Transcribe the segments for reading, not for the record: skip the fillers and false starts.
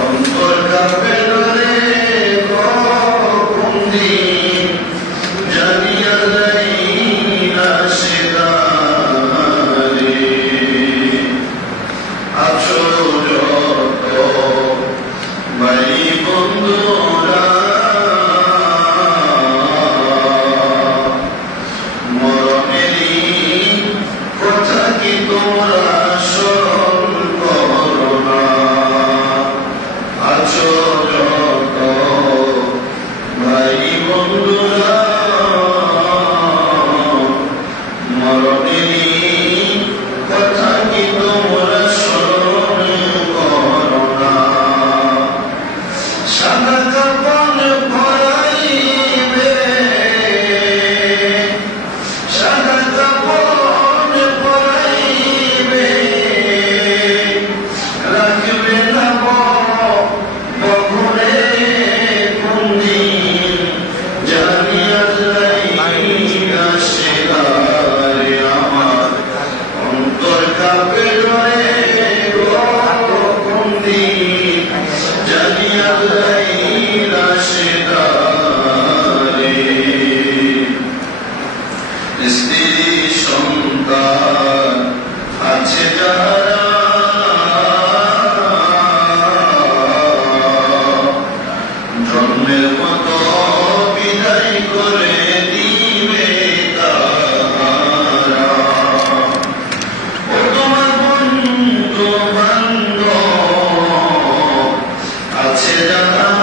অন্তর কাঁপে রে আছে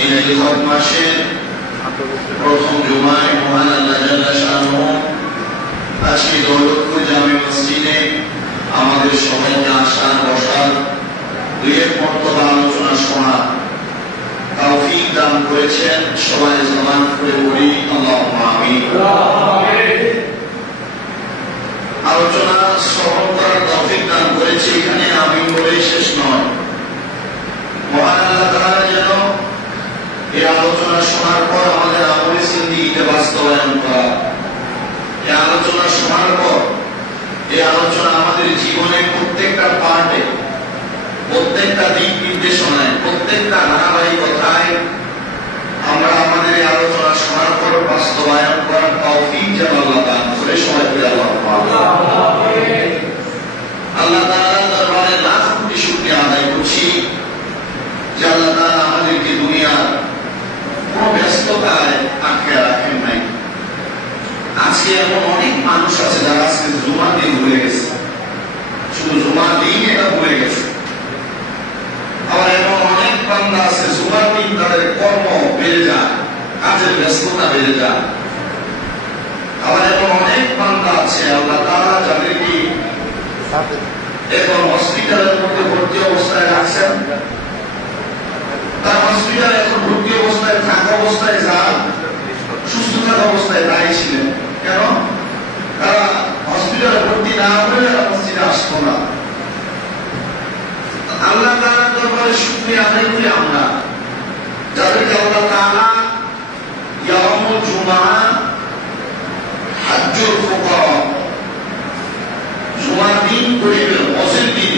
এই জিলহজ মাসের প্রথম জুমায় মহান আল্লাহ জাল্লা শাআনুহু আজকে দৌলতপুর জামে মসজিদে আমাদের সবাইকে আসার বসার দুই এক মর্তবা আলোচনা শোনা তৌফিক দান করেছেন। সবাই জবান করে বলি আল্লাহুম্মা আমিন। আলোচনা শ্রবণ করার তৌফিক দান করেছে, এখানে আমিন বলে শেষ নয়। মহান আল্লাহ তাআলা যেন এই আলোচনা শোনার পর আমাদের আমলে জিন্দেগিতে বাস্তবায়ন করা, এই আলোচনা শোনার পর এই আলোচনা আমাদের জীবনের প্রত্যেকটা পার্টে, প্রত্যেকটা দিক নির্দেশনায়, প্রত্যেকটা ধারাবাহিকতায় আমরা আমাদের এই আলোচনা শোনার পর বাস্তবায়ন করার তৌফিক যেন আল্লাহ দান করে। সবাই বলি আল্লাহ তাআলার দরবারে লাখ কোটি শুকরিয়া আদায় করছি যে আল্লাহ তাআলা আমাদেরকে দুনিয়ার কোন ব্যস্ততায় আটকে রাখেন নাই। আজকে এমন অনেক মানুষ আছে যারা আজকে জুমার দিন ভুলে গেছে, শুধু জুমার দিন এটা ভুলে গেছে। আবার এমন অনেক বান্দা আছে জুমার দিন তাদের কর্ম বেড়ে যায়, কাজের ব্যস্ততা বেড়ে যায়। আবার এমন অনেক বান্দা আছে আল্লাহ তাআলা যাদেরকে এখন হসপিটালের মধ্যে ভর্তি অবস্থায় রাখছেন, তার হসপিটালে এখন ভর্তি অবস্থায় থাকা অবস্থায় যান, সুস্থ থাকা অবস্থায় দায়ী ছিলেন। কেন? তারা হসপিটালে ভর্তি না হলে মসজিদে আসতো না। আল্লাহ তাআলার দরবারে শুকরিয়া আদায় করি আমরা যাদেরকে আল্লাহ তাআলা ইয়াউমুল জুমআ, হাজ্জুল ফুকারা, জুমার দিন গরিবের হজের দিন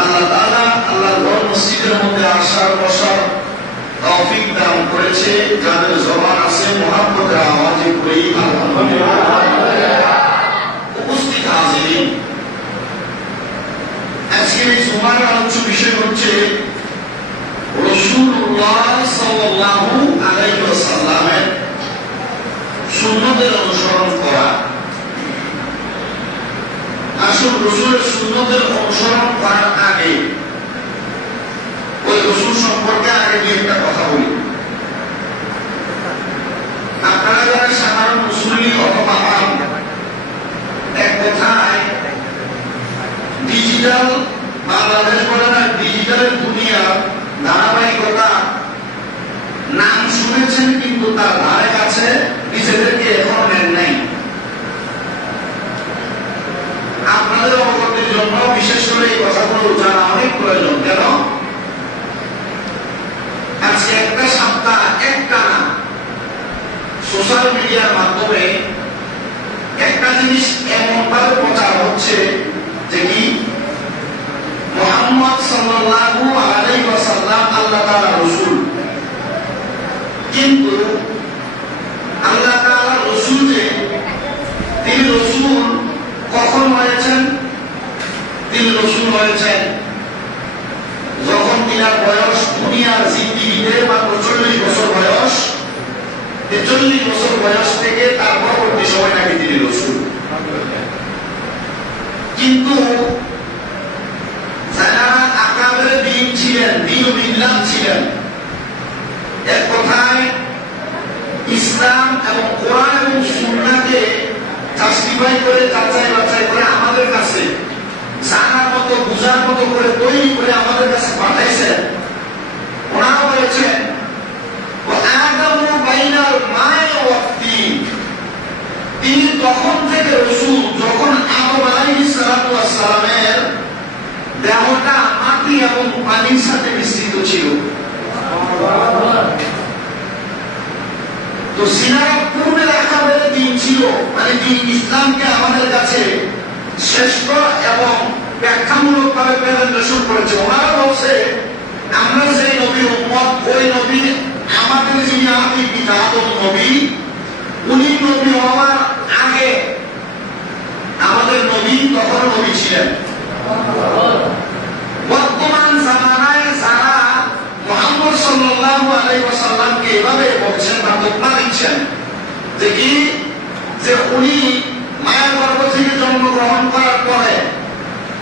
আল্লাহ তাআলা আল্লাহর ঘর মসজিদের মধ্যে আসার বসার তৌফিক দান করেছে। যাদের জবান আছে মুহাব্বতের আওয়াজে করি আলহামদুলিল্লাহ। উপস্থিত হাজিরিন, আজকের এই জুমার আলোচ্য বিষয় হচ্ছে রাসূলুল্লাহ সাল্লাল্লাহু আলাইহি ওয়াসাল্লামের সুন্নতের অনুসরণ করা। আসল রাসূলের সুন্নতের অনুসরণ করার আগে ওই রাসূল সম্পর্কে আগে দিয়ে একটা কথা বলি। আপনারা যারা সাধারণ মুসলিম অথবা আম, এক কথায় ডিজিটাল বাংলাদেশ বলে না, ডিজিটালের দুনিয়া ধারাবাহিকতা নাম শুনেছেন কিন্তু তার ধারে কাছে নিজেদেরকে এখনো নেন নাই। আপনাদের অবগতির জন্য বিশেষ করে এই কথাগুলো জানা অনেক প্রয়োজন। কেন? আজকে একটা সপ্তাহ একটা সোশ্যাল মিডিয়ার মাধ্যমে একটা জিনিস এমন ভাবে প্রচার হচ্ছে যে কি মুহাম্মদ সাল্লাল্লাহু আলাইহি ওয়াসাল্লাম আল্লাহ তাআলার রাসূল। কিন্তু আল্লাহ তাআলার রাসূল যে তিনি রাসূল কখন হয়েছেন? তিনি রাসূল হয়েছেন যখন তিনার বয়স দুনিয়ার জিন্দেগিতে মাত্র 40 বছর বয়স। 40 বছর বয়স থেকে তার পরবর্তী সময় নাকি তিনি রাসূল। কিন্তু যারা আকাবের দিন ছিলেন, দিন বিল্লাহ ছিলেন, এক কথায় ইসলাম এবং কোরআন এবং সুন্নাহকে জাস্টিফাই করে যাচাই বাছাই করে আমাদের কাছে জানার মতো বুঝার মতো করে তৈরি করে আমাদের কাছে পাঠাইছেন। ওনারা বলেছেন আদামু বাইনাল মায়ে ওয়াক্তি, তিনি তখন থেকে রাসূল যখন আদম আলাইহিস সালাতু ওয়াস সালামের দেহটা মাটি এবং পানির সাথে মিশ্রিত ছিল। তো সিনারা পূর্বে আকাবের দিন ছিল, মানে দিন ইসলামকে আমাদের কাছে শ্রেষ্ঠ এবং ব্যাখ্যামূলক ভাবে প্রেজেন্টেশন করেছে। ওনারা বলছে আমরা যে নবীর উম্মত, ওই নবী আমাদের যিনি আদি পিতা আদম নবী, উনি নবী হওয়ার আগে আমাদের নবী তখন নবী ছিলেন। বর্তমান জামানায় যারা মুহাম্মদ সাল্লাল্লাহু আলাইহি ওয়াসাল্লামকে এভাবে বলছেন বা তোপা দিচ্ছেন যে কি যে উনি মায়ের গর্ভ থেকে জন্মগ্রহণ করার পরে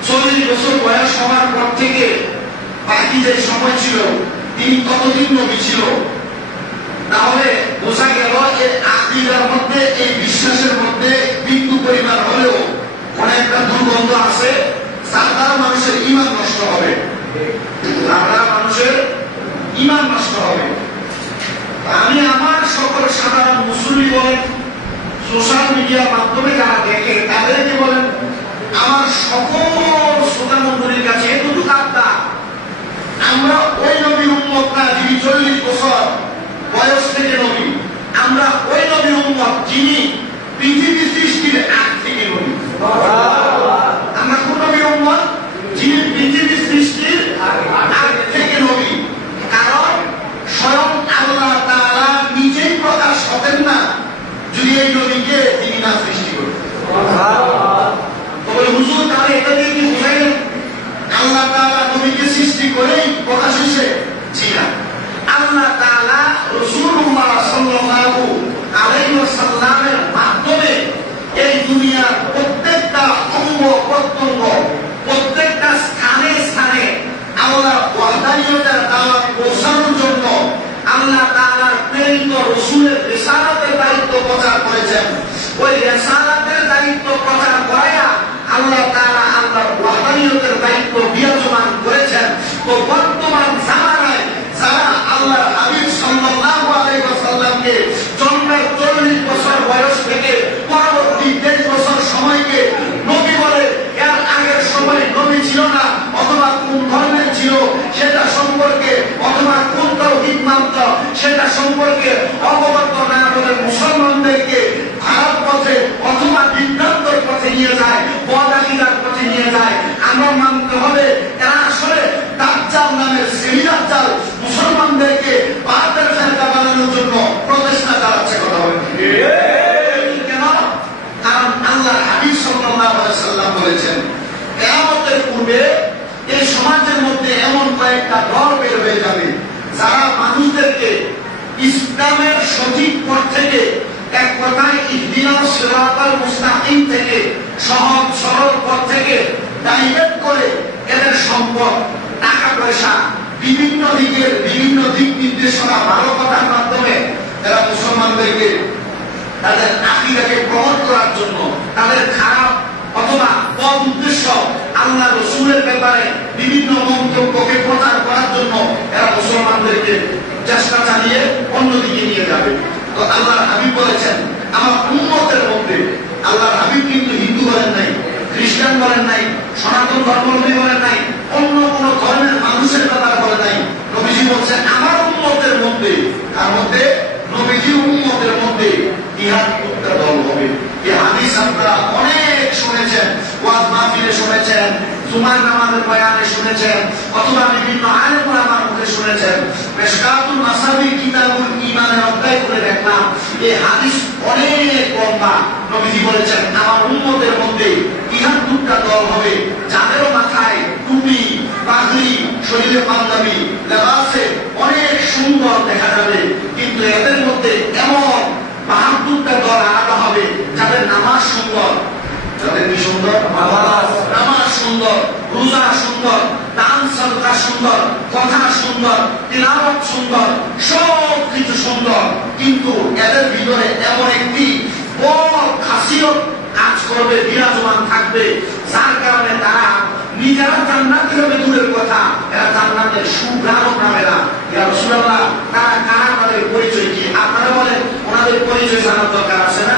40 বছর বয়স হওয়ার পর থেকে বাকি যে সময় ছিল তিনি ততদিন নবী ছিল। তাহলে বোঝা গেল যে আকীদার মধ্যে, এই বিশ্বাসের মধ্যে বিন্দু পরিমাণ হলেও অনেকটা দুর্গন্ধ আছে, যার দ্বারা মানুষের ঈমান নষ্ট হবে, যার দ্বারা মানুষের ঈমান নষ্ট হবে। আমি আমার সকল সাধারণ মুসলিম বলেন, সোশ্যাল মিডিয়ার মাধ্যমে যারা দেখে তাদেরকে বলেন, আমার সকল শ্রোতা মণ্ডলীর কাছে এতটুকু আবদার, আমরা ওই নবীর উম্মত না যিনি 40 বছর বয়স থেকে নবী, আমরা ওই নবীর উম্মত যিনি পৃথিবী সৃষ্টির আগ থেকে নবী। আমরা কোন নবীর উম্মত? যিনি পৃথিবী সৃষ্টির আগ থেকে নবী। কারণ স্বয়ং আল্লাহ তাআলা নিজেই প্রকাশ হতেন না যদি এই নবীকে তিনি না সৃষ্টি করতেন। তবে হুজুর তাহলে এটা দিয়ে কি বুঝাইলেন আল্লাহ তাআলা নবীকে সৃষ্টি করেই প্রকাশ হয়েছে? জি না, আল্লাহ তাআলা রাসূলুল্লাহ সাল্লাল্লাহু আলাইহি ওয়াসাল্লামের মাধ্যমে এই দুনিয়ার প্রত্যেকটা অঙ্গ প্রত্যঙ্গ, প্রত্যেকটা স্থানে স্থানে আল্লাহ ওয়াহদানিয়তের দাওয়াত পৌঁছানোর জন্য আল্লাহ তাআলার প্রেরিত রাসূলের রিসালাতের দায়িত্ব প্রচার করেছেন। ওই রিসালাতের দায়িত্ব প্রচার করায়া আল্লাহ তাআলা আল্লাহর ওয়াহদানিয়তের দায়িত্ব বিরাজমান করেছেন। তো বর্তমান জামানায় যারা আল্লাহর হাবিব সাল্লাল্লাহু আলাইহি ওয়াসাল্লামকে জন্মের 40 বছর বয়স থেকে পরবর্তী 23 বছর সময়কে নবী বলে, এর আগের সময় নবী ছিল না, অথবা কোন ধর্মের ছিল সেটা সম্পর্কে, অথবা কোন তাওহীদ মানত সেটা সম্পর্কে অবগত না বলে মুসলমানদেরকে খারাপ পথে অথবা বিভ্রান্তর পথে নিয়ে যায়, বদাকিদার পথে নিয়ে যায়। আমরা মানতে হবে এরা আসলে দাজ্জাল নামের শ্রেণী দাজ্জাল মুসলমানদেরকে বাতিল ফেরকা বানানোর জন্য প্রচেষ্টা চালাচ্ছে। কথা বলেন কেন? কারণ আল্লাহর হাবিব সাল্লাল্লাহু আলাইহি ওয়াসাল্লাম বলেছেন, কিয়ামতের পূর্বে এই সমাজের মধ্যে এমন কয়েকটা দল বের হয়ে যাবে যারা মানুষদেরকে ইসলামের সঠিক পথ থেকে, এক কথায় ইহদিনাস সিরাতাল মুস্তাকিম থেকে, সহজ সরল পথ থেকে ডাইভার্ট করে এদের সম্পদ, টাকা পয়সা, বিভিন্ন দিকের বিভিন্ন দিক নির্দেশনা, ভালো কথার মাধ্যমে এরা মুসলমানদেরকে তাদের আকীদাকে প্রমোট করার জন্য, তাদের খারাপ অথবা বদ উদ্দেশ্য আল্লাহ রাসূলের ব্যাপারে বিভিন্ন মন্তব্যকে প্রচার করার জন্য এরা মুসলমানদেরকে চেষ্টা চালিয়ে অন্যদিকে নিয়ে যাবে। তো আল্লাহর হাবিব বলেছেন, আমার উম্মতের মধ্যে, আল্লাহর হাবিব কিন্তু হিন্দু বলেন নাই, খ্রিস্টান বলেন নাই, সনাতন ধর্মাবলম্বী বলেন নাই, অন্য কোন ধর্মের মানুষের ব্যাপারে বলেন নাই। নবীজি বলছেন আমার উম্মতের মধ্যে, তার মধ্যে নবীজির উম্মতের মধ্যে ইহার একটা দল হবে। এই হাদিস আপনারা অনেক শুনেছেন, ওয়াজ মাহফিলে শুনেছেন, জুমার নামাজের বয়ানে শুনেছেন, অথবা বিভিন্ন আলেম ওলামার মুখে শুনেছেন। মিশকাতুল মাসাবি কিতাবুল ঈমানের অধ্যায় করে দেখলাম এই হাদিস অনেক লম্বা। নবীজি বলেছেন আমার উম্মতের মধ্যে ইহার দুটা দল হবে, যাদেরও মাথায় টুপি, পাগড়ি, শরীরে পাঞ্জাবি, লেবাসে অনেক সুন্দর দেখা যাবে, কিন্তু এদের মধ্যে এমন 72টা দল আলাদা হবে যাদের নামাজ সুন্দর, যাদের কি সুন্দর? নামাজ সুন্দর, রোজা সুন্দর, দান সাদকা সুন্দর, কথা সুন্দর, তিলাওয়াত সুন্দর, সব কিছু সুন্দর, কিন্তু এদের ভিতরে এমন একটি বড় খাসিয়ত কাজ করবে, বিরাজমান থাকবে, যার কারণে তারা নিজেরা জান্নাতে হবে দূরের কথা, এরা জান্নাতের সুঘ্রাণও পাবে না। ইয়া রাসূলুল্লাহ, তারা কারা, তাদের পরিচয় কি? আপনারা বলেন ওনাদের পরিচয় জানার দরকার আছে না?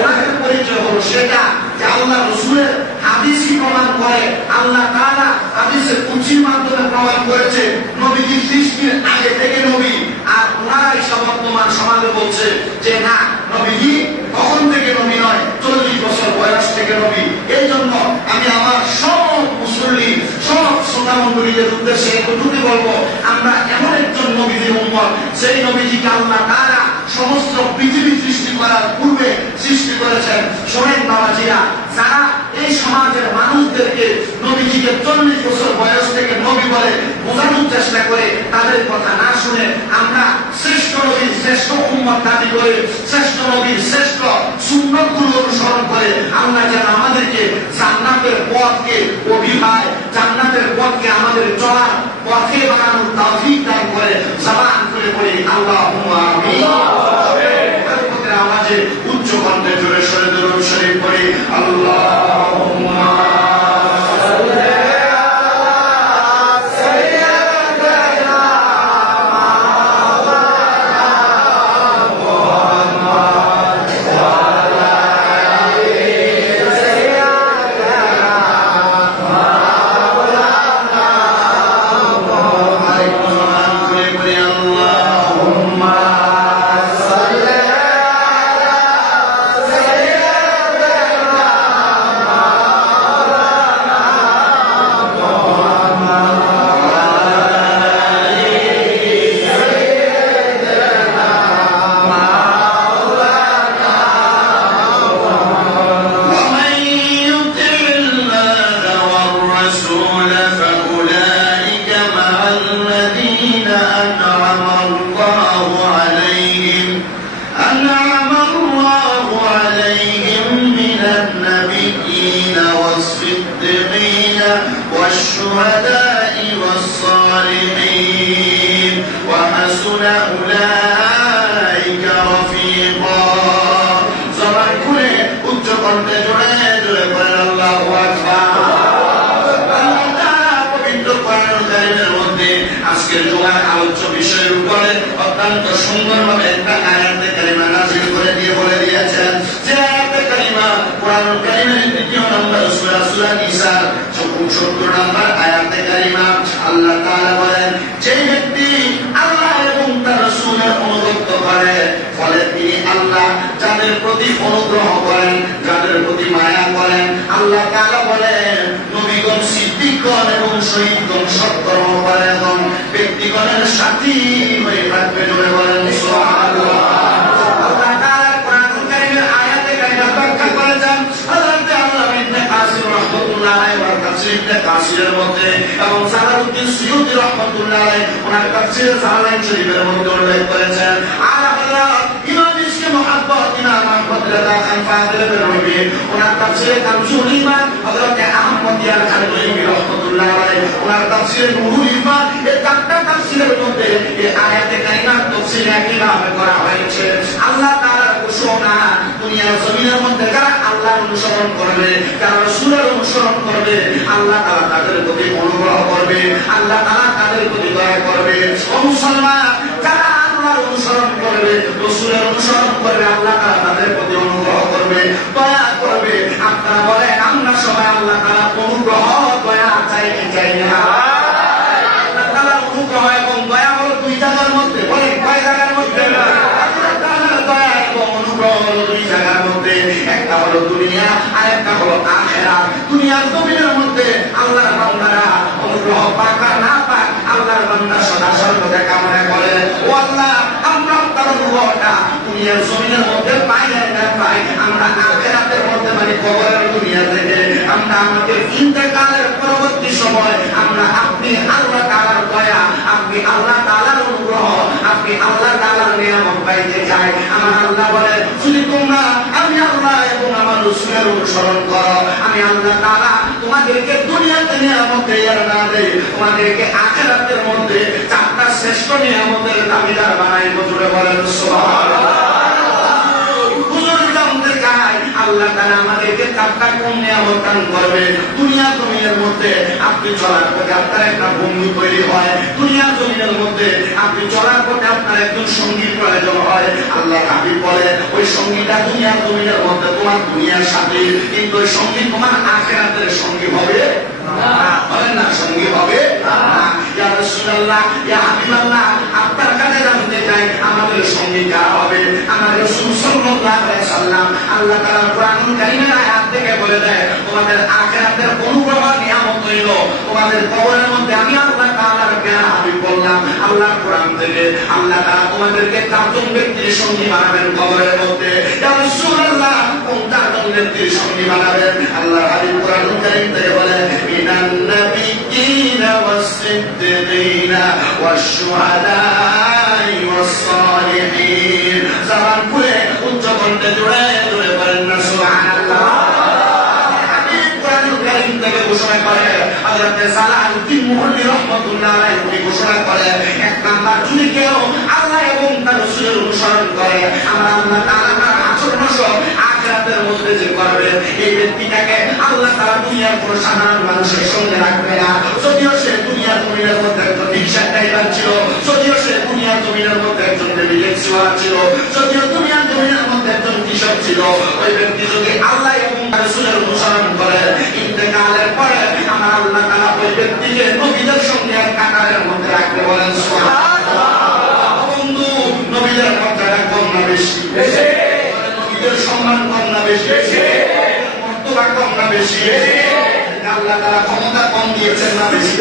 ওনাদের পরিচয় হলো সেটা যে আল্লাহ রাসূলের হাদিসই প্রমাণ করে, আল্লাহ তাআলা হাদিসের কুদসির মাধ্যমে প্রমাণ করেছে নবীজি সৃষ্টির আগে থেকে নবী, আর ওনারাই বর্তমান সমাজে বলছে যে না, নবীজি তখন থেকে নবী নয়, 40 বছর বয়স থেকে নবী। এই জন্য আমি আমার সব মুসল্লি, সব শ্রোতা মণ্ডলীদের উদ্দেশ্যে এতটুকু বলবো, আমরা এমন একজন নবীদের উম্মত, সেই নবীজিকে আল্লাহ তাআলা সমস্ত পৃথিবী সৃষ্টি করার পূর্বে সৃষ্টি করেছেন। শোনেন বাবাজিরা, যারা এই সমাজের মানুষদেরকে নবীজিকে 40 বছর বয়স থেকে নবী বলে বোঝানোর চেষ্টা করে, তাদের কথা না শুনে আমরা শ্রেষ্ঠ নবীর শ্রেষ্ঠ উম্মত দাবি করে, শ্রেষ্ঠ নবীর শ্রেষ্ঠ সুন্নতগুলো অনুসরণ করে আল্লাহ যেন আমাদেরকে জান্নাতের পথকে অভিভায়, জান্নাতের পথকে আমাদের চলার পথে বানানোর তৌফিক দান করে। أنعم الله عليهم من النبيين والصديقين والشهداء والصالحين وحسن أولئك رفيقا زمان كله উচ্চকণ্ঠ জোরে জোরে বলেন আল্লাহু আকবার। আজকের জুমার আলোচ্য বিষয়ের উপরে অত্যন্ত সুন্দরভাবে একটা আয়াতে কারিমা নাযিল করে দিয়ে বলে দিয়েছেন যে আয়াতে কারিমা কোরআনুল কারীমের দ্বিতীয় নম্বর সূরা সূরা নিসার ৭৪ নম্বর আয়াতে কারিমা আল্লাহ তাআলা বলেন যে ব্যক্তি আল্লাহ এবং তার রাসূলের অনুগত করে ফলে তিনি আল্লাহ যাদের প্রতি অনুগ্রহ করেন যাদের প্রতি মায়া করেন আল্লাহ তাআলা বলেন নবীগণ সিদ্দিকগণ এবং শহীদগণ সৎকর্ম করে এবং ব্যক্তিগণের সাথী হয়ে থাকবে জোরে বলেন সুবহানাল্লাহ। আল্লাহ তাআলা কোরআনুল কারীমের আয়াতে কারিমা ব্যাখ্যা করেছেন হযরত আল্লামা ইবনে কাসির রাহমাতুল্লাহ আলাইহি ওয়া তাফসীর ইবনে কাসিরের মধ্যে এবং জালালউদ্দিন সুয়ুতী রাহমাতুল্লাহ আলাইহি ওনার তাফসীর জালালাইন শরীফের মধ্যে উল্লেখ করেছেন আলা হযরত ইমাম ইসকে মুহাব্বত ইমাম আহমদ রাযা খান ফাদিল বেরলভী ওনার তাফসীরে কামসুল ঈমান হযরত আহমদ ইয়ার খানবলী রাহমাতুল্লাহ আলাইহি ওনার তাফসীরে নুরুল ঈমান এই চারটা তাফসীরের মধ্যে এই আয়াতে কারিমার তাফসীর একইভাবে করা হয়েছে। আল্লাহ তাআলার ঘোষণা দুনিয়ার জমিনের মধ্যে যারা আল্লাহর অনুসরণ করবে যারা রাসূলের অনুসরণ করবে আল্লাহ তাআলা তাদের প্রতি অনুগ্রহ করবে আল্লাহ তাআলা তাদের প্রতি দয়া করবে। ও মুসলমান যারা আল্লাহর অনুসরণ করবে রাসূলের অনুসরণ করবে আল্লাহ তাআলা তাদের প্রতি অনুগ্রহ করবে দয়া করবে। আপনারা বলেন আমরা সবাই আল্লাহ তাআলার অনুগ্রহ দয়া চাই কি চাই না? আল্লাহ তাআলার অনুগ্রহ এবং দয়া হলো দুই জায়গার মধ্যে বলেন কয় জায়গার মধ্যে? আল্লাহ তাআলার দয়া এবং অনুগ্রহ হলো দুই জায়গার মধ্যে একটা হলো দুনিয়া আর একটা হলো আখিরাত। দুনিয়ার জমিনের মধ্যে আল্লাহর বান্দারা অনুগ্রহ পাক আর না পাক আল্লাহর বান্দা সদা সর্বদা কামনা করে ও আল্লাহ আমরা তার অনুগ্রহটা দুনিয়ার জমিনের মধ্যে পাই না পাই আমরা আখিরাতের মধ্যে মানে কবরের দুনিয়া থেকে আমরা আমাদের ইন্তেকালের পরবর্তী সময় আমরা আপনি আল্লাহ তাআলার দয়া আপনি আল্লাহ তাআলার অনুগ্রহ আপনি আল্লাহ তাআলার নিয়ামত পাইতে চাই। আমার আল্লাহ বলে যদি তোমরা আমি আল্লাহ এবং আমার রাসূলের অনুসরণ করো আমি আল্লাহ তাআলা তোমাদেরকে দুনিয়াতে নিয়ামত দেয়ার না দেই তোমাদেরকে আখিরাতের মধ্যে চারটা শ্রেষ্ঠ নিয়ামতের দাবিদার বানাই জোরে বলেন সুবহানাল্লাহ। আল্লাহ তাআলা আমাদেরকে চারটা কোন নিয়ামত দান করবে দুনিয়ার জমিনের মধ্যে আপনি চলার পথে আপনার একটা বন্ধু তৈরি হয় দুনিয়ার জমিনের মধ্যে আপনি চলার পথে আপনার একজন সঙ্গী প্রয়োজন হয়। আল্লাহ হাবিব বলে ওই সঙ্গীটা দুনিয়ার জমিনের মধ্যে তোমার দুনিয়ার সাথে কিন্তু ওই সঙ্গী তোমার আখিরাতের সঙ্গী হবে বলেন না সঙ্গী হবে না। ইয়া রাসূলুল্লাহ ইয়া হাবিবাল্লাহ আপনার কাছে জানতে চাই আমাদের সঙ্গী কারা হবে? আমার রাসূল সাল্লাল্লাহু আলাইহি ওয়াসাল্লাম আল্লাহ তাআলা কোরআনুল কারীমের আয়াত থেকে বলে দেয় তোমাদের আখিরাতের অনুগ্রহ নিয়ামত হইল তোমাদের কবরের মধ্যে আমি আল্লাহ তাআলার জ্ঞান হাবিব বললাম আল্লাহর কোরআন থেকে আল্লাহ তাআলা তোমাদেরকে চারজন ব্যক্তির সঙ্গী বানাবেন কবরের মধ্যে। ইয়া রাসূলুল্লাহ কোন চারজন ব্যক্তির সঙ্গী বানাবেন? আল্লাহর হাবিব কোরআনুল কারীম থেকে বলে মিনান নাবিয়্যিনা ওয়াস-সিদ্দীকিনা ওয়াশ-শুহাদা'i ওয়াস-সালিহিন। জবান খুলে উচ্চ কণ্ঠে জোরে জোরে বলেন না সুবহানাল্লাহ। হাবিব কোরআনুল কারীম থেকে ঘোষণা করে হযরত জালালউদ্দিন মুহল্লি রাহমাতুল্লাহ আলাইহি উনি ঘোষণা করে এক নাম্বার যদি কেউ আল্লাহ এবং তার রাসূলের অনুসরণ করে আমরা আল্লাহ তাআলা তার আচরণ সব আখিরাতের মধ্যে যে করবে এই ব্যক্তিটাকে আল্লাহ তাআলা দুনিয়ার কোন সাধারণ মানুষের সঙ্গে রাখবে না। যদিও সে দুনিয়ার জমিনের মধ্যে একজন রিকশা ড্রাইভার ছিল যদিও সে দুনিয়ার জমিনের মধ্যে একজন রিকশাওয়ালা ছিল যদিও দুনিয়ার জমিনের মধ্যে একজন কৃষক ছিল ওই ব্যক্তি যদি আল্লাহ এবং তার রাসূলের অনুসরণ করে ইন্তেকালের পরে আমার আল্লাহ তাআলা ওই ব্যক্তিকে নবীদের সঙ্গে এক কাতারের মধ্যে রাখবে বলেন সুবহানাল্লাহ। বন্ধু নবীদের মর্যাদা কম না বেশি? নবীদের সম্মান কম না বেশি? মর্যাদা কম না বেশি? আল্লাহ তাআলা ক্ষমতা কম দিয়েছেন না বেশি?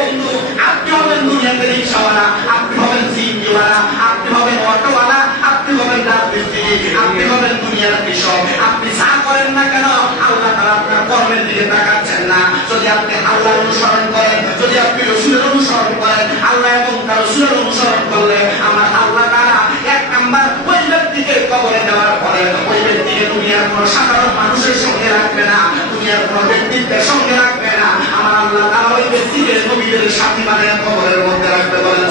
বন্ধু আপনি হবেন দুনিয়াতে রিকশাওয়ালা আপনি হবেন সিএনজিওয়ালা আপনি হবেন অটোওয়ালা আপনি হবেন রাজমিস্ত্রি আপনি হবেন দুনিয়ার কৃষক আপনি যা করেন না কেন আল্লাহ তাআলা আপনার কর্মের দিকে তাকাচ্ছেন না। যদি আপনি আল্লাহর অনুসরণ করেন যদি যদি আপনি রসুলের অনুসরণ করেন, আল্লাহ এবং তার রসুলের অনুসরণ করলে আমার আল্লাহ তাআলা এক নাম্বার ওই ব্যক্তিকে কবরে দেওয়ার পরে ওই ব্যক্তিকে দুনিয়ার কোন সাধারণ মানুষের সঙ্গে রাখবে না, দুনিয়ার কোন ব্যক্তিত্বের সঙ্গে রাখবে না। আমার আল্লাহ তাআলা ওই ব্যক্তিকে নবীদের সাথী বানিয়ে কবরের মধ্যে রাখবে। বলেন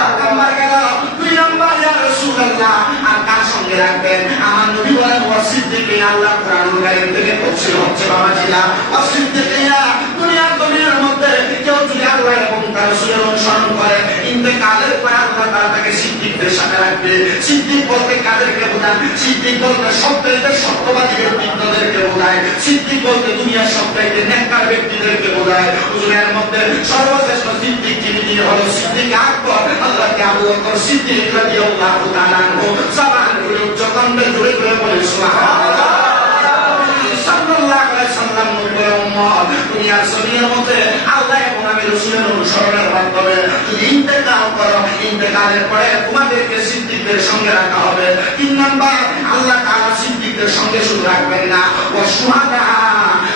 এক নাম্বার গেল। দুই নাম্বার ইয়া রাসূলুল্লাহ আর কার সঙ্গে রাখবেন? আমার নবী বলেন ওয়াসিদ্দিকে। আল্লাহ কোরআনুল কারীম থেকে তফসীর হচ্ছে বাবাজিরা, ওয়াসিদ্দিকিয়া দুনিয়ার জমিনের মধ্যে কেউ যদি আল্লাহ এবং তার রাসূলের অনুসরণ করে ইন্তেকালের পরে আল্লাহ তাআলা তাকে সিদ্দিকদের সাথে রাখবে। সিদ্দিক বলতে কাদেরকে বোঝায়? সিদ্দিক বলতে সবচাইতে সত্যবাদী ব্যক্তিত্বদেরকে বোঝায়। সিদ্দিক বলতে দুনিয়ার সবচাইতে নেককার ব্যক্তিদেরকে বোঝায়। দুনিয়ার মধ্যে সর্বশ্রেষ্ঠ সিদ্দিক যিনি হলো সিদ্দিক আকবর। আল্লাহকে আবু বকর সিদ্দিক রাদিয়াল্লাহু তাআলা আনহু সাবান করে উচ্চকণ্ঠে জোরে করে বলে সুবহানাল্লাহ। সাল্লাল্লাহু আলাইহি সাল্লাম নবীর উম্মত দুনিয়ার জমিনের মধ্যে আল্লাহ এবং আমি রাসূলের অনুসরণের মাধ্যমে যদি ইন্তেকাল করো, ইন্তেকালের পরে তোমাদেরকে সিদ্দিকদের সঙ্গে রাখা হবে। তিন নাম্বার আল্লাহ তাআলা সিদ্দিকদের সঙ্গে শুধু রাখবেন না, ও সুহাদা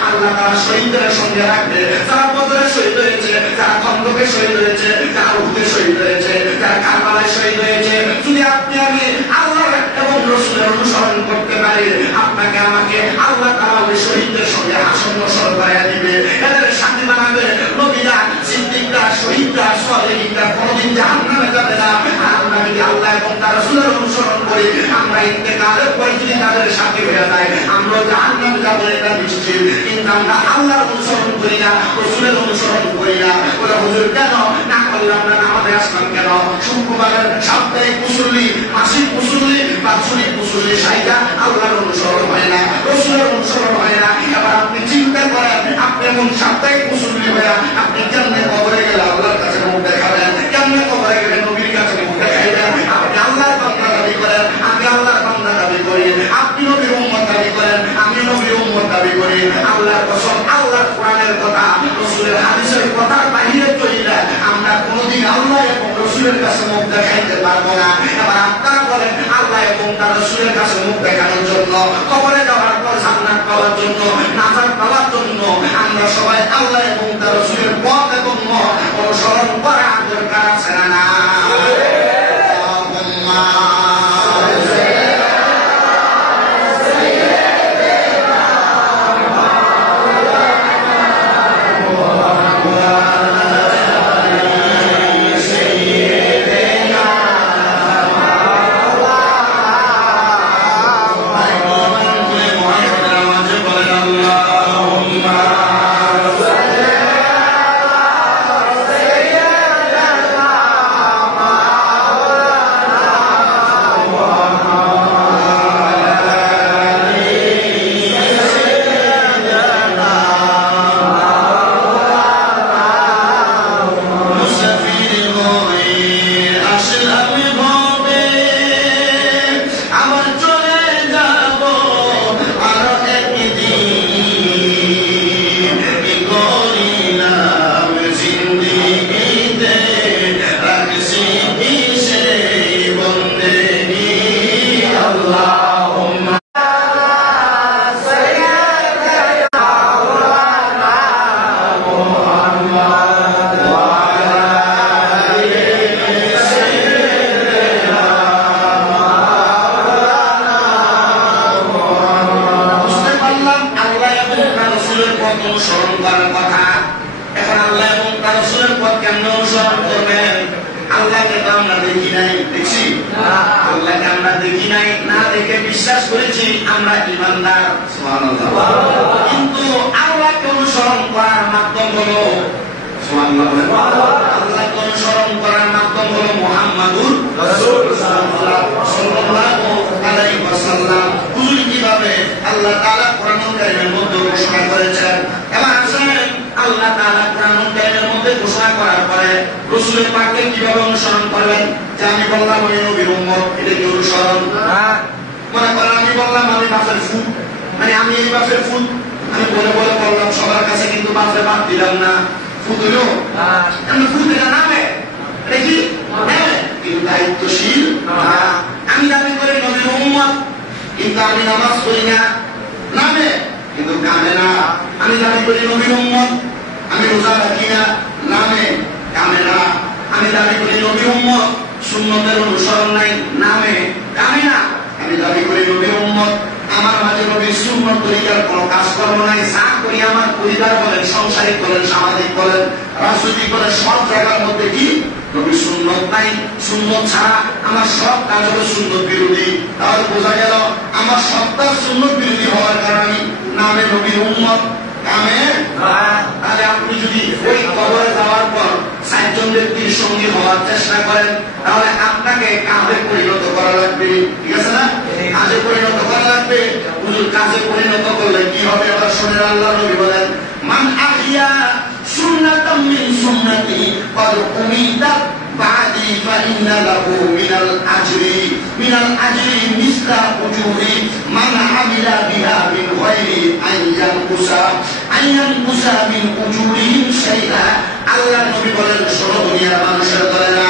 আল্লাহ তাআলা শহীদদের সঙ্গে রাখবে। যারা বদরে শহীদ হয়েছে, যারা খন্দকে শহীদ হয়েছে, যারা উহুদে শহীদ হয়েছে, যারা কারবালায় শহীদ হয়েছে, যদি আপনি আমি আল্লাহ এবং রাসূলের অনুসরণ করতে পারি, আপনাকে আমাকে আল্লাহ তাআলা ওই শহীদদের সঙ্গে আসন্ন সরকারে দিবে, এদের সাথে বানাবে। নবীরা, সিদ্দিকরা, শহীদরা, সালেহীনরা কোনদিন জাহান্নামে যাবে না। আর আমরা যদি আল্লাহ এবং তার রাসূলের অনুসরণ করি, আমরা ইন্তেকালের পরে যদি তাদের সাথে হয়ে যায়, আমরা জাহান্নামে যাব এটা নিশ্চিত। কিন্তু আমরা আল্লাহর অনুসরণ করি না, রাসূলের অনুসরণ করি না। ওরা হুজুর কেন না করলে আমরা নামাজে আসলাম কেন? শুক্রবারের সাপ্তাহিক মুসল্লি, মাসিক মুসল্লি, বাৎসরিক মুসল্লি সাইদা আল্লাহর অনুসরণ হয় না, রাসূলের অনুসরণ হয় না। এবার আপনি চিন্তা করেন, আপনি এমন সাপ্তাহিক মুসল্লি হয়ে আপনি কেমনে কবরে গেলে আল্লাহর কাছে মুখ দেখাবেন? কেমনে কবরে গেলে নবীর কাছে মুখ দেখাইবেন? আপনি আল্লাহর বান্দা দাবি করেন, আমি আল্লাহর বান্দা দাবি করি। আপনি নবীর উম্মত দাবি করেন, আমি নবীর উম্মত দাবি করি। আল্লাহর কসম, আল্লাহর কোরআনের কথা, রাসূলের হাদিসের কথার বাহিরে চলে আমরা কোনদিন আল্লাহ এবং রাসূলের কাছে মুখ দেখাইতে পারবো না। এবার আপনারা বলেন, আল্লাহ এবং তার রাসূলের কাছে মুখ দেখানোর জন্য, কবরে যাওয়ার পর জান্নাত পাওয়ার জন্য, নাজাত পাওয়ার জন্য আমরা সবাই আল্লাহ এবং তার রাসূলের পথ এবং মত অনুসরণ করা দরকার আছে না? কিন্তু আল্লাহকে অনুসরণ করার মাধ্যম হলো আল্লাহকে অনুসরণ করার মাধ্যম হলো মুহাম্মাদুর রাসূলুল্লাহ সাল্লাল্লাহু আলাইহি ওয়াসাল্লাম। হুজুর কিভাবে আল্লাহ তাআলা কোরআনুল কারীমের মধ্যে ঘোষণা করেছেন। এবার আসেন, আল্লাহ তাআলা কোরআনুল কারীমের মধ্যে ঘোষণা করার পরে রাসূলের পাককে কিভাবে অনুসরণ করবেন? যে আমি বললাম আমি নবীর উম্মত, এটা কি অনুসরণ? মনে করেন আমি বললাম আমি বাপের ফুট, মানে আমি এই বাপের ফুট, আমি বলে বলে বললাম সবার কাছে, কিন্তু বাপের বাপ দিলাম না। ফুট হইল ফুট, এটা নামে দেখি কিন্তু দায়িত্বশীল। আমি দাবি করি নবীর উম্মত, কিন্তু আমি নামাজ পড়ি না, নামে কিন্তু কামে না। আমি দাবি করি নবীর উম্মত, আমি রোজা রাখি না নামে কামে না, আমি দাবি করি নবী উম্মত সুন্নতের অনুসরণ নাই নামে কামে না, আমি দাবি করি নবী উম্মত আমার মাঝে নবীর সুন্নত তরিকার কোন কাজকর্ম নাই, যা করি আমার পরিবার বলেন, সংসারিক বলেন, সামাজিক বলেন, রাজনৈতিক বলেন, সব জায়গার মধ্যে কি নবীর সুন্নত নাই, সুন্নত ছাড়া আমার সব কাজ হলো সুন্নত বিরোধী। তাহলে বোঝা গেল আমার সবটা সুন্নত বিরোধী হওয়ার কারণে নামে নবীর উম্মত কামে। তাহলে আপনি যদি ওই কবরে যাওয়ার পর ৬০ জন ব্যক্তির সঙ্গে হওয়ার চেষ্টা করেন তাহলে আপনাকে কাজে পরিণত করা লাগবে, ঠিক আছে না? কাজে পরিণত করা লাগবে। হুজুর কাজে পরিণত করলে কি হবে? আবার শুনেন, আল্লাহ নবী বলেন মান আহিয়া সুন্নাতাম মিন সুন্নতি ক্বাদ উমিতাত বাদি ফাইন্না লাহু মিনাল আজরি মিসলা উজুরি মান আমিলা বিহা মিন গায়রি আইয়ানকুসা মিন উজুরিহিম শাইআ। আল্লাহ নবী বলেন, শোনো দুনিয়ার মানুষের দলেরা,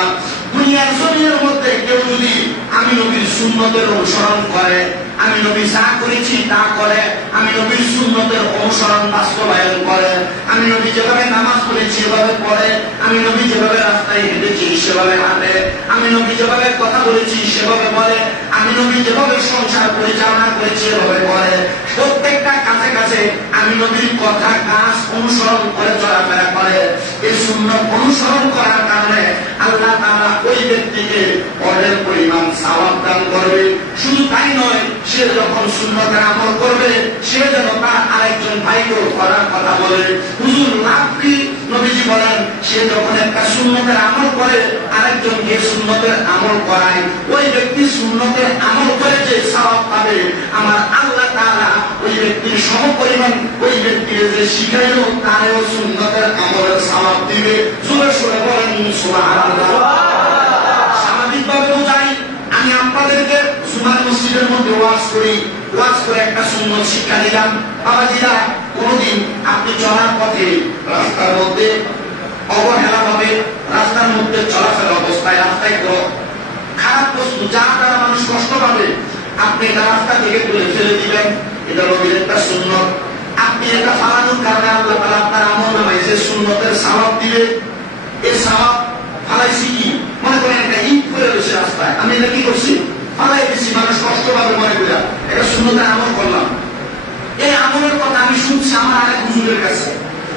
দুনিয়ার জমিনের মধ্যে কেউ যদি আমি নবীর সুন্নতের অনুসরণ করে, আমি নবী যা করেছি তা করে, আমি নবীর সুন্নতের অনুসরণ বাস্তবায়ন করে, আমি নবী যেভাবে নামাজ পড়েছি এভাবে পড়ে, আমি নবী যেভাবে রাস্তায় হেঁটেছি সেভাবে হাঁটে, আমি নবী যেভাবে কথা বলেছি সেভাবে বলে, আমি নবী যেভাবে সংসার পরিচালনা করেছি এভাবে করে, প্রত্যেকটা কাছে কাছে আমি নবীর কথা কাজ অনুসরণ করে চলাফেরা করে, এই সুন্নত অনুসরণ করার কারণে আল্লাহ তাআলা ওই ব্যক্তিকে অনেক পরিমাণ সওয়াব দান করবে। শুধু তাই নয়, সে যখন সুন্নতের আমল করবে সে যেন তার আরেকজন ভাইকেও করার কথা বলে। হুজুর লাভ কি? নবীজি বলেন, সে যখন একটা সুন্নতের আমল করে আরেকজনকে সুন্নতের আমল করায়, ওই ব্যক্তি সুন্নতের আমল করে যে সওয়াব পাবে, আমার আল্লাহ তাআলা ওই ব্যক্তির সমপরিমাণ ওই ব্যক্তির যে শিখাইল তারও সুন্নতের আমলের সওয়াব দিবে। জোরে সোরে বলেন সুবহানাল্লাহ। সামাজিকভাবে বোঝাই, আমি আপনাদেরকে জুমার মসজিদের মধ্যে ওয়াজ করে একটা সুন্নত শিক্ষা দিলাম। বাবাজিরা, কোনদিন আপনি চলার পথে রাস্তার মধ্যে অবহেলা ভাবে রাস্তার মধ্যে চলাফেরা অবস্থায় রাস্তায় খারাপ বস্তু যা দ্বারা মানুষ কষ্ট পাবে, আপনি এটা রাস্তা থেকে তুলে ফেলে দিবেন, এটা নবীর একটা সুন্নত। আপনি এটা ফালানোর কারণে আল্লাহ তাআলা আপনার আমলনামায় যে সুন্নতের সওয়াব দিবে, এই সওয়াব ফালাইছি কি মনে করেন, একটা ইট করে রয়েছে রাস্তায়, আমি এটা কি করছি? ফালাই দিচ্ছি, মানুষ কষ্ট পাবে মনে করি এটা সুন্নতের আমল করলাম। এই আমলের কথা আমি শুনছি আমার আরেক হুজুরের কাছে,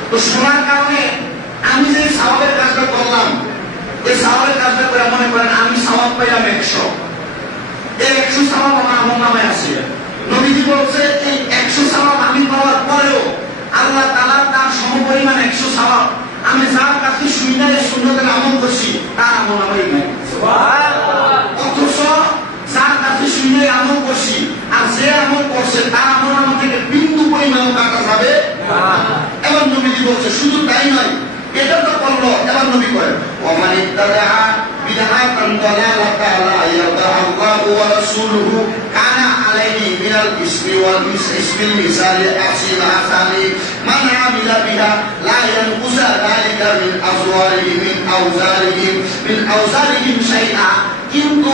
তো শোনার কারণে আমি যে সওয়াবের কাজটা করলাম, এই সওয়াবের কাজটা করে মনে করেন আমি সওয়াব পাইলাম 100, এই 100 সওয়াব আমার আমলনামায় আছে। নবীজি বলছে এই 100 সওয়াব আমি পাওয়ার পরেও আল্লাহ তাআলা তার সমপরিমাণ 100 সওয়াব আমি যার কাছে শুনে সুন্নতের আমল করছি তার আমলনামায় নাই। অথচ যার কাছে শুনে আমল করছি আর যে আমল করছে তার আমলনামা থেকে বিন্দু পরিমাণ কাটা যাবে। এবার নবীজি বলছে শুধু তাই নয়, এটা তো করলো, এবার নবী কয় ওমান ইত্তাবা বিদআতান দালালাতা লা ইয়াদাহু আল্লাহু ওয়া রাসূলুহু কানা আলাইহি মিনাল ইসমি ওয়াল ইসমিল মিসালি আসিল আসানি মান আমিলা বিহা লা ইয়ানকুসা যালিকা মিন আওজারিহিম শাইআ। কিন্তু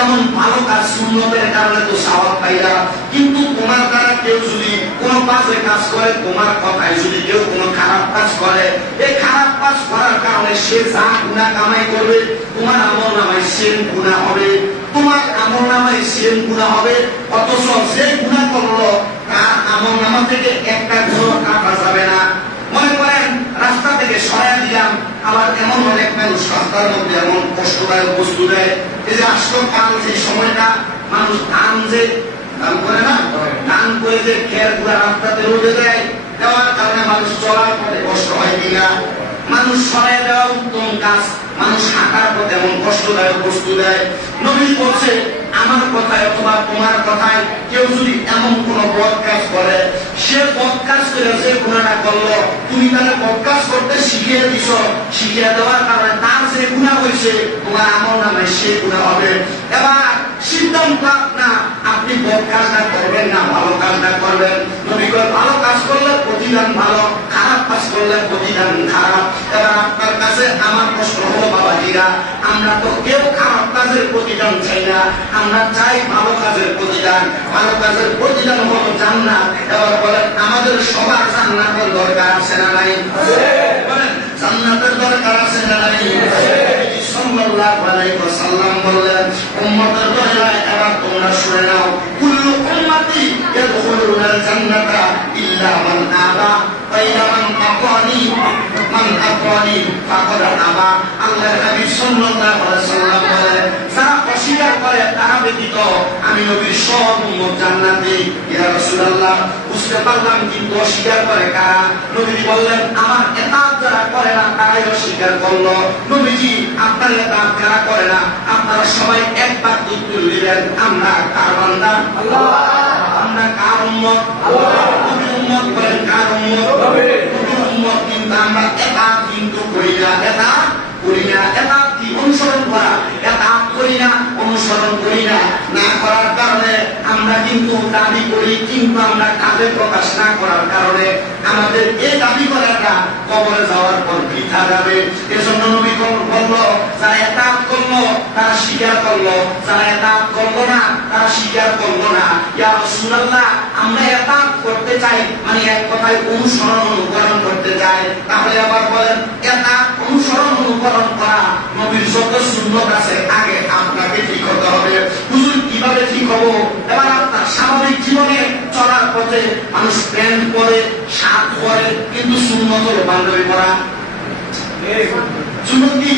এমন ভালো কাজ সুন্নতের কারণে তো সওয়াব পাইলা, কিন্তু তোমার দ্বারা কেউ যদি কোনো বাজে কাজ করে, তোমার কথায় যদি কেউ কোনো খারাপ কাজ করে, এই খারাপ কাজ করার কারণে সে যা গুনাহ কামাই করবে তোমার আমলনামায় সেম গুনাহ হবে, তোমার আমলনামায় সেম গুনাহ হবে। অথচ যে গুনাহ করলো তার আমলনামা থেকে একটা গুনাহ কাটা যাবে না। মনে করেন রাস্তা থেকে সরাই দিলাম, আবার এমন অনেক মানুষ রাস্তার মধ্যে এমন কষ্টদায়ক বস্তু দেয়, এই যে আসলো কাল যে সময়টা মানুষ ধান করে না, ধান করে যে খের গুলা রাস্তাতে রোদে দেয়, দেওয়ার কারণে মানুষ চলার পথে কষ্ট হয় কিনা? মানুষ সরাই দেওয়া উত্তম কাজ, মানুষ হাঁটার পথে এমন কষ্টদায়ক বস্তু দেয়। নবী বলছে আমার কথায় অথবা তোমার কথায় কেউ যদি এমন কোন বদ কাজ করে, সে বদ কাজ করে যে গুনাহটা করলো, তুমি তাহলে বদ কাজ করতে শিখিয়ে দিছ, শিখিয়ে দেওয়ার কারণে তার যে গুনাহ হয়েছে তোমার আমলনামায় সে গুনাহ হবে। এবার সিদ্ধান্ত না আপনি বদ কাজটা করবেন না ভালো কাজটা করবেন। নবী কয় ভালো কাজ করলে প্রতিদান ভালো, খারাপ কাজ করলে প্রতিদান খারাপ। এবার আপনার কাছে আমার প্রশ্ন হলো বাবাজিরা, আমরা তো কেউ খারাপ কাজের প্রতিদান চাই না, আমরা চাই ভালো কাজের প্রতিদান। ভালো কাজের প্রতিদান হলো জান্নাত। এবার বলেন আমাদের সবার জান্নাতের দরকার আছে না নাই? বলেন জান্নাতের দরকার আছে না নাই? সাল্লাল্লাহু আলাইহি ওয়াসাল্লাম বললেন উম্মতের দরকার এবার তোমরা শুনে নাও, কুল্লু উম্মতি ইয়াদখুলুনাল জান্নাতা ইল্লা মান আবা ওয়া মান আতানি ফাকাদ আবা। আল্লাহর নবী সাল্লাল্লাহু আলাইহি ওয়াসাল্লাম বলেন যারা অস্বীকার করে তারা ব্যতীত আমি নবীর সব উম্মত জান্নাতি। ইয়া রাসূলুল্লাহ বুঝতে পারলাম, কিন্তু অস্বীকার করে কারা? নবীজি বললেন আমার ইতাআত যারা করে না তারাই অস্বীকার করলো। নবীজি আপনার ইতাআত যারা করে না আপনারা সবাই একবার উত্তর দিবেন আমরা কার বান্দা? আল্লাহ। আমরা কার উম্মত? আল্লাহ। নবীর উম্মত বলেন কার উম্মত? নবীর উম্মত। কিন্তু আমরা ইতাআত কিন্তু করি না, ইতাআত করি না। ইতাআত কি? অনুসরণ করা। ইতাআত করি না, অনুসরণ করি না। না করার কারণে আমরা কিন্তু দাবি করি, কিন্তু আমরা কাজে প্রকাশ না করার কারণে আমাদের এই দাবি করাটা কবরে যাওয়ার পর বৃথা যাবে। এজন্য নবী বললো যারা ইতাআত করলো তারা স্বীকার করলো, যারা ইতাআত করলো না তারা স্বীকার করলো না। ইয়া রাসূলুল্লাহ আমরা ইতাআত করতে চাই, মানে এক কথায় অনুসরণ অনুকরণ করতে চাই। তাহলে আবার বলেন ইতাআত অনুসরণ অনুকরণ করা নবীর যত সুন্নাত আছে আগে আপনাকে ঠিক হতে হবে। হুজুর কিভাবে ঠিক হবো? এবার আপনার স্বাভাবিক জীবনে চলার পথে মানুষ প্যান্ট পরে, শার্ট পরে, কিন্তু সুন্নত হলো পাঞ্জাবি পরা। সুন্নত কি?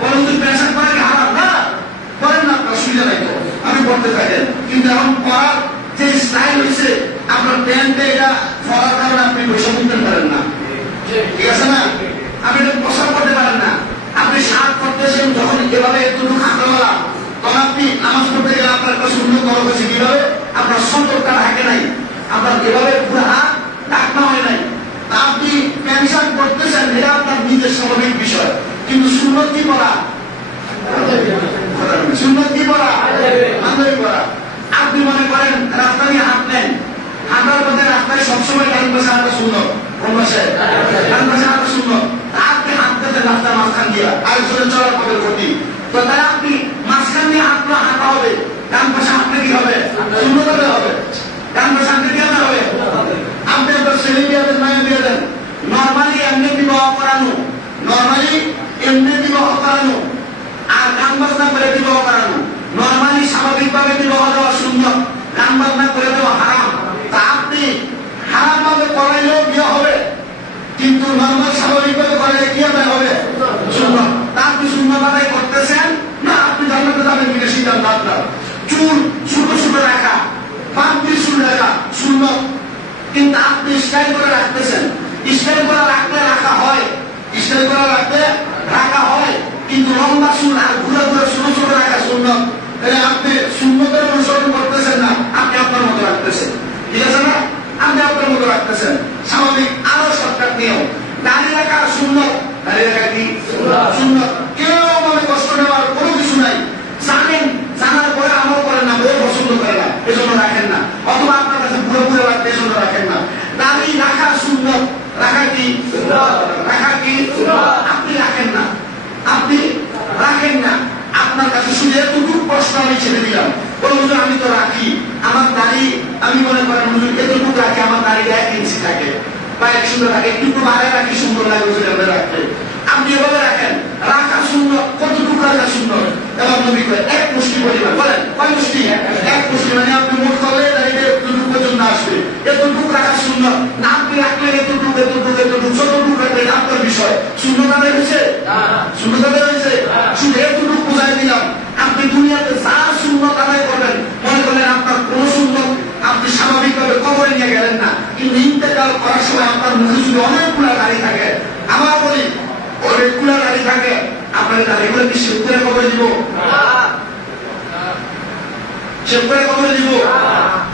বলেন তো প্যান্ট শার্ট পরে হারাম না? বলেন না আপনার সুবিধা নাই তো আমি পড়তে থাকেন, কিন্তু এখন পড়ার যে স্টাইল হয়েছে আপনার প্যান্টে এটা পরার কারণে আপনি পয়সা তুলতে পারেন না, ঠিক আছে না? আপনি এটা পোশাক করতে পারেন না। আপনি শার্ট করতেছেন যখন এভাবে একটু হাতওয়ালা, তখন আপনি নামাজ পড়তে গেলে আপনার একটা সুন্দর করা হয়েছে কিভাবে আপনার সতর্কতা থাকে নাই, আপনার এভাবে পুরো হাত ডাকনা হয় নাই। আপনি প্যান্ট শার্ট করতেছেন এটা আপনার নিজের স্বাভাবিক বিষয়, কিন্তু সুন্নত কি পড়া? সুন্নত কি পড়া? পাঞ্জাবি পড়া। আপনি মনে করেন রাস্তা দিয়ে হাঁটলেন, হাঁটার পথে রাস্তায় সবসময় ডান পাশে হাঁটা সুন্নত, কোন পাশে? ডান পাশে হাঁটা সুন্নত। আপনি হাঁটতেছেন রাস্তার মাঝখান দিয়ে আরেকজনে চলার পথের গতি, তো তাই আপনি মাঝখান দিয়ে হাঁটলে হাঁটা হবে, ডান পাশে হাঁটলে কি হবে? সুন্নত হবে। ডান পাশে হাঁটলে কি হবে? আপনি আপনার ছেলে দিয়ে দেন, মায়ের দিয়ে দেন। নর্মালি এমনি বিবাহ করানো, নর্মালি এমনি বিবাহ করানো আর গান বাজনা করে বিবাহ করানো। নর্মালি স্বাভাবিকভাবে বিবাহ দেওয়া সুন্দর, গান বাজনা করে দেওয়া হারাম। তা আপনি হারাম ভাবে করাইলেও বিয়ে হবে, কিন্তু নর্মাল স্বাভাবিকভাবে করাইলে কি হবে? সুন্দর। তা আপনি সুন্দর ভাবে করতেছেন না, আপনি জান্নাতে যাবেন কিনা সিদ্ধান্ত আপনার। চুল ছোট ছোট রাখা, পাপড়ি চুল রাখা সুন্দর, কিন্তু আপনি স্টাইল করে রাখতেছেন। স্টাইল করে রাখতে রাখা হয়, স্টাইল করে রাখতে রাখা হয়, কিন্তু লম্বা চুল আর ঘুরে ঘুরে ছোট ছোট রাখা সুন্দর। তাহলে আপনি সুন্দরের অনুসরণ করতেছেন না, আপনি আপনার মতো রাখতেছেন, ঠিক আছে না? আপনি আপনার মতো রাখতেছেন। স্বাভাবিক আরো শর্টকাট নিয়ম, দাঁড়িয়ে রাখা সুন্দর। দাঁড়িয়ে রাখা কি সুন্দর? কেউ মনে কষ্ট নেওয়ার কোনো কিছু নাই। জানেন, জানার পরে আমল করেন না, বই পছন্দ করে না, এজন্য রাখেন না। অথবা আপনার কাছে ঘুরে ঘুরে রাখতে এজন্য রাখেন না। দাঁড়িয়ে রাখা সুন্দর, রাখা কি? রাখা কি? আপনি রাখেন না, আপনি রাখেন না। আপনার কাছে শুধু এতটুকু প্রশ্ন আমি ছেড়ে দিলাম, বলুন আমি তো রাখি, আমার দাড়ি আমি মনে করেন এতটুকু রাখি, আমার দাড়ি 1 ইঞ্চি থাকে বা 1 সুন্দর থাকে, একটু বাড়ায় রাখি, সুন্দর লাগে ওজনে রাখতে। আপনি এভাবে রাখেন, রাখা সুন্দর। কতটুকু রাখা সুন্দর? এবার নবী করে 1 মুষ্টি পরিমাণ। বলেন কয় মুষ্টি? 1 মুষ্টি, মানে আপনি মুখ করলে দাঁড়িয়ে এতটুকু পর্যন্ত আসবে, এতটুকু রাখা সুন্দর না। আপনি রাখলেন এতটুকু এতটুকু এতটুকু, যতটুকু রাখলেন আপনার বিষয়। শূন্যতা হয়েছে? শূন্যতা হয়েছে? শুধু এতটুকু বুঝাই দিলাম। আপনি দুনিয়াতে যা সুন্নত আদায় করবেন, মনে করলেন আপনার কোন সুন্নত আপনি স্বাভাবিকভাবে কবরে নিয়ে গেলেন না, কিন্তু ইন্তেকাল করার সময় আপনার মুখে যদি অনেকগুলা দাড়ি থাকে, আমার বলি অনেকগুলা দাড়ি থাকে, আপনার দাড়িগুলো কি শেভ করে কবরে দিব? শেভ করে কবরে দিব?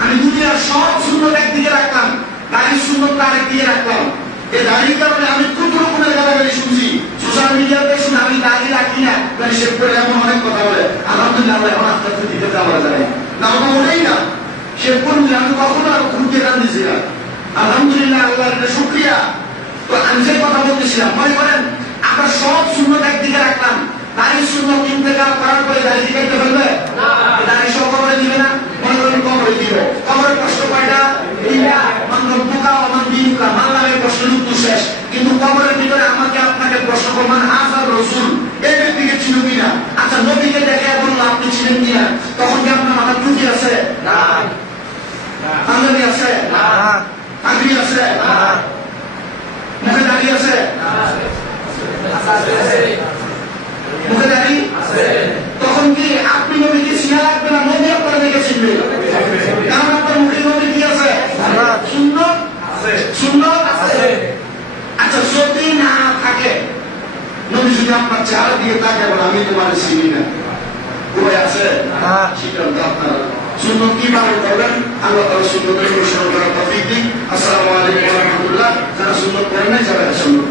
আমি দুনিয়ার সব সুন্নত একদিকে রাখলাম, দাড়ির সুন্নত আরেকদিকে রাখলাম। এই দাড়ির কারণে আমি কত রকমের গালাগালি শুনছি সোশ্যাল মিডিয়াতে, শুনে আমি দাড়ি রাখি না, দাড়ি শেভ করে এমন অনেক কথা বলে। আলহামদুলিল্লাহ আল্লাহ এখন আস্তে আস্তে দিতে আমরা জানি না, আমরা ওটাই না শেভ করুন। আমি কখনো আর ঘুরতে গান দিয়েছিলাম, আলহামদুলিল্লাহ আল্লাহর এটা শুকরিয়া। তো আমি যে কথা বলতেছিলাম, মনে করেন আমরা সব সুন্নত একদিকে রাখলাম, নারী সুন্নত ইন্তেকাল করার পরে দাড়ি কেটে ফেলবে না, দাড়ি সব কবরে দিবে না, মনে করেন কবরে দিল, কবরের কষ্ট কয়টা? তিনটা। মানব পোকা অমান বিনুকা, মানলামের প্রশ্নের উত্তর শেষ। কিন্তু কবরের ভিতরে আমাকে আপনাকে প্রশ্ন করবেন হাজার রসুল এই ব্যক্তিকে ছিল কিনা। আচ্ছা নবীকে দেখে বললো আপনি ছিলেন কিনা, তখন কি আপনার মাথার টুপি আছে? না। পাঞ্জাবি আছে? না। পাগড়ি আছে? না। মুখে দাড়ি আছে? মুখে দাড়ি আছে? তখন কি আপনি নবীকে চিনা লাগবে না, নবী আপনারা দেখে চিনবে? কারণ আপনার মুখে নবী কি আছে? সুন্নত আছে। সুন্নত আছে। আচ্ছা যদি না থাকে, নবী যদি আপনার চেহারা দিয়ে তাকে বলে আমি তোমার চিনি না, বই আছে? সিদ্ধান্ত আপনারা সুন্নত কিভাবে করবেন, আল্লাহ তাআলা সুন্নতের অনুসরণ করার তৌফিক দিন। আসসালামু আলাইকুম ওয়া রাহমাতুল্লাহ। যারা সুন্নত করেন না, যারা সুন্নত